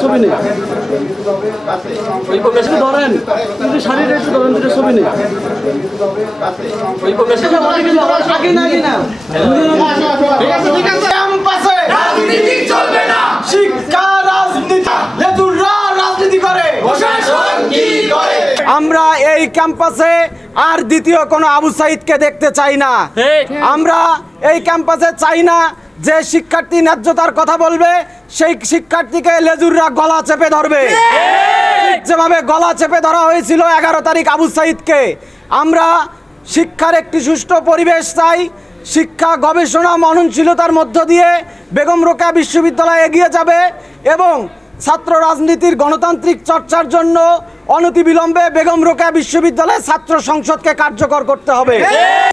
ছবি নেই ধরেন কিন্তু শাড়িটা একটু ধরেন দুটো ছবি নেই আমরা এই ক্যাম্পাসে আর দ্বিতীয় কোনো আবু সাইদকে দেখতে চাই না। আমরা এই ক্যাম্পাসে চাই না যে শিক্ষার্থী ন্যায্যতার কথা বলবে সেই শিক্ষার্থীকে লেজুররা গলা চেপে ধরবে, যেভাবে গলা চেপে ধরা হয়েছিল 11 তারিখ আবু সাইদকে। আমরা শিক্ষার একটি সুষ্ঠু পরিবেশ চাই। শিক্ষা গবেষণা মননশীলতার মধ্য দিয়ে বেগম রোকেয়া বিশ্ববিদ্যালয় এগিয়ে যাবে এবং ছাত্র রাজনীতির গণতান্ত্রিক চর্চার জন্য অনতিবিলম্বে বেগম রোকেয়া বিশ্ববিদ্যালয়ে ছাত্র সংসদকে কার্যকর করতে হবে।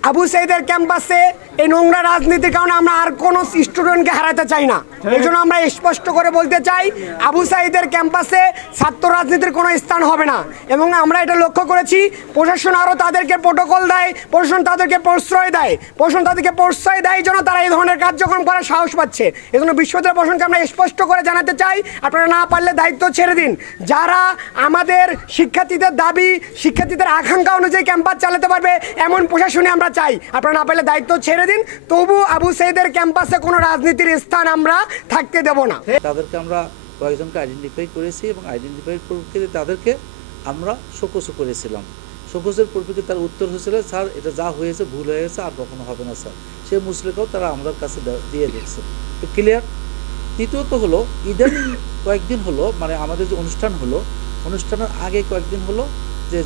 আবু সাইদের ক্যাম্পাসে এই নোংরা রাজনীতির কারণে আমরা আর কোনো স্টুডেন্টকে হারাতে চাই না। এই জন্য আমরা স্পষ্ট করে বলতে চাই আবু সাইদের ক্যাম্পাসে ছাত্র রাজনীতির কোনো স্থান হবে না। এবং আমরা এটা লক্ষ্য করেছি প্রশাসন আরও তাদেরকে প্রোটোকল দেয়, প্রশাসন তাদেরকে প্রশ্রয় দেয়, জন্য তারা এই ধরনের কার্যক্রম করার সাহস পাচ্ছে। এজন্য বিশ্ববিদ্যালয় প্রশাসনকে আমরা স্পষ্ট করে জানাতে চাই আপনারা না পারলে দায়িত্ব ছেড়ে দিন। যারা আমাদের শিক্ষার্থীদের দাবি শিক্ষার্থীদের আকাঙ্ক্ষা অনুযায়ী ক্যাম্পাস চালাতে পারবে এমন প্রশাসনে আমরা চাই। আপনারা না পারলে দায়িত্ব ছেড়ে দিন। তবু আবু সাইদের ক্যাম্পাসে কোনো রাজনীতির স্থান আমরা থাকতে দেব না। তাদেরকে আমরা কয়েকজনকে আইডেন্টিফাই করেছি এবং আইডেন্টিফাই পরিপ্রেক্ষিতে তাদেরকে আমরা শোকজ করেছিলাম। শোকজের পরিপ্রেক্ষিতে তার উত্তর হয়েছিল স্যার এটা যা হয়েছে ভুল হয়ে গেছে আর কখনো হবে না স্যার। সে মুসলিকাও তারা আমাদের কাছে দিয়ে দিচ্ছে। তো ক্লিয়ার। দ্বিতীয়ত হলো ইদানিং কয়েকদিন হলো মানে আমাদের যে অনুষ্ঠান হলো অনুষ্ঠানের আগে কয়েকদিন হলো যে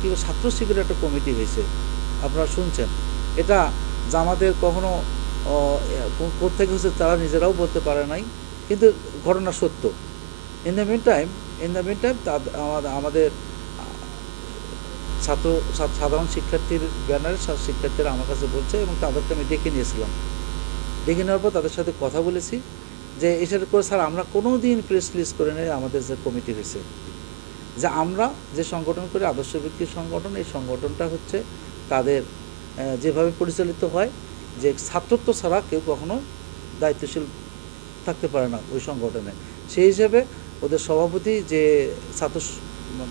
কি ছাত্র শিবিরের একটা কমিটি হয়েছে, আপনারা শুনছেন। এটা জামাতের কখনো কোথেকে হয়েছে তারা নিজেরাও বলতে পারে নাই, কিন্তু ঘটনা সত্য। ইন দ্য মিন টাইম আমাদের সাধারণ শিক্ষার্থীর ব্যানারে শিক্ষার্থীরা আমার কাছে বলছে এবং তাদেরকে আমি ডেকে নিয়েছিলাম। ডেকে নেওয়ার পর তাদের সাথে কথা বলেছি যে এসব করে স্যার আমরা কোনো দিন প্রেস রিলিজ করে নেই। আমাদের যে কমিটি হয়েছে যে আমরা যে সংগঠন করি আদর্শ ব্যক্তির সংগঠন, এই সংগঠনটা হচ্ছে তাদের যেভাবে পরিচালিত হয় যে ছাত্রত্ব ছাড়া কেউ কখনো দায়িত্বশীল থাকতে পারে না ওই সংগঠনে। সেই হিসেবে ওদের সভাপতি যে ছাত্র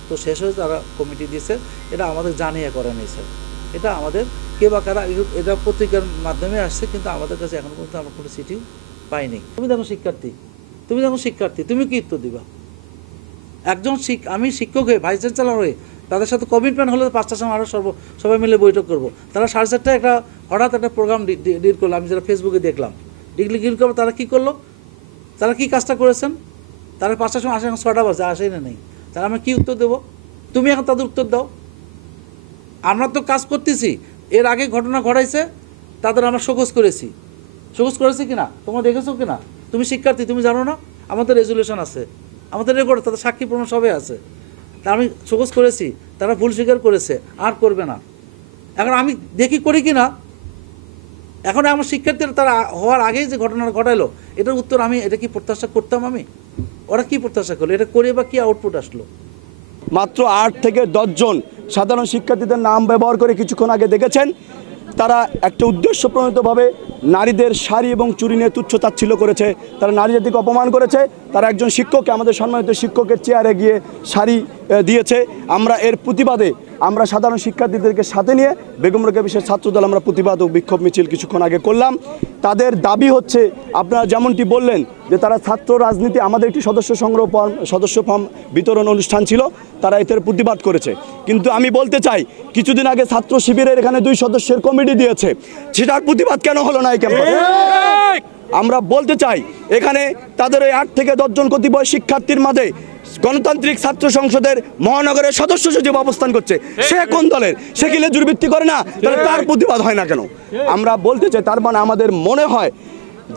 তো শেষ হয়ে তারা কমিটি দিয়েছে, এটা আমাদের জানিয়ে করে নেই স্যার। এটা আমাদের কে বা কারা এটা পত্রিকার মাধ্যমে আসছে, কিন্তু আমাদের কাছে এখন পর্যন্ত আমরা কোনো চিঠি পাইনি। তুমি দেখো শিক্ষার্থী তুমি কি উত্তর দিবা? একজন আমি শিক্ষক হয়ে ভাইস চ্যান্সেলর হয়ে তাদের সাথে কমিটমেন্ট হলে 5টার সময় আরও সবাই মিলে বৈঠক করবো। তারা 4:30টায় একটা হঠাৎ একটা প্রোগ্রাম ডিল করলো, আমি যেটা ফেসবুকে দেখলাম। ডিল করবো তারা কী করলো, তারা কী কাজটা করেছেন? তারা 5টার সময় আসে, এখন 6টা বাজে আসেই না নেই। তারা আমরা কী উত্তর দেবো? তুমি এখন তাদের উত্তর দাও। আমরা তো কাজ করতেছি, এর আগে ঘটনা ঘটাইছে তাদের আমরা শোকজ করেছি কিনা তোমরা দেখেছো কিনা? তুমি শিক্ষার্থী, তুমি জানো না? আমাদের রেজুলেশন আছে, আমাদের রেকর্ড, তাদের সাক্ষী প্রমাণ সবই আছে। তা আমি শোকজ করেছি, তারা ভুল স্বীকার করেছে, আর করবে না। এখন আমি দেখি করি কি না। এখন আমার শিক্ষার্থীরা তারা হওয়ার আগেই যে ঘটনাটা ঘটাইলো এটার উত্তর আমি এটা কি প্রত্যাশা করতাম? ওরা কি প্রত্যাশা করলো? এটা করে বা কি আউটপুট আসলো? মাত্র 8 থেকে 10 জন সাধারণ শিক্ষার্থীদের নাম ব্যবহার করে কিছুক্ষণ আগে দেখেছেন তারা একটা উদ্দেশ্যপ্রণোদিতভাবে নারীদের শাড়ি এবং চুরি নিয়ে তুচ্ছ-তাচ্ছিল্য করেছে। তারা নারী জাতিকে অপমান করেছে। তারা একজন শিক্ষককে, আমাদের সম্মানিত শিক্ষকের চেয়ারে গিয়ে শাড়ি দিয়েছে। আমরা এর প্রতিবাদে আমরা সাধারণ শিক্ষার্থীদেরকে সাথে নিয়ে বেগম রোকেয়া বিশ্বের ছাত্রদল আমরা প্রতিবাদ ও বিক্ষোভ মিছিল কিছুক্ষণ আগে করলাম। তাদের দাবি হচ্ছে আপনারা যেমনটি বললেন যে তারা ছাত্র রাজনীতি, আমাদের একটি সদস্য ফর্ম বিতরণ অনুষ্ঠান ছিল, তারা এদের প্রতিবাদ করেছে। কিন্তু আমি বলতে চাই কিছুদিন আগে ছাত্র শিবিরের এখানে 2 সদস্যের কমিটি দিয়েছে, সেটার প্রতিবাদ কেন হলো না এই ক্যাম্পাসে? আমরা বলতে চাই এখানে তাদের ওই 8 থেকে 10 জন কতিপয় শিক্ষার্থীর মাঝে গণতান্ত্রিক ছাত্র সংসদের মহানগরের সদস্য সচিব অবস্থান করছে। সে কোন দলের? সে কি লেজুর ভিত্তি করে না? তাহলে তার প্রতিবাদ হয় না কেন? আমরা বলতে চাই তার মানে আমাদের মনে হয়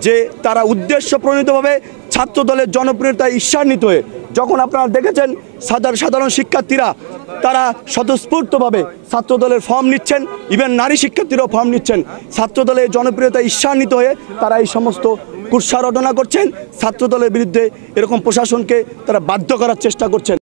যে তারা উদ্দেশ্যপ্রণোদিতভাবে ছাত্র দলের জনপ্রিয়তা ঈর্ষান্বিত হয়ে, যখন আপনারা দেখেছেন সাধারণ শিক্ষার্থীরা তারা স্বতঃস্ফূর্তভাবে ছাত্র দলের ফর্ম নিচ্ছেন, ইভেন নারী শিক্ষার্থীরাও ফর্ম নিচ্ছেন, ছাত্র দলের জনপ্রিয়তা ঈর্ষান্বিত হয়ে তারা এই সমস্ত কুৎসা রটনা করছেন। ছাত্র দলের বিরুদ্ধে এরকম প্রশাসনকে তারা বাধ্য করার চেষ্টা করছেন।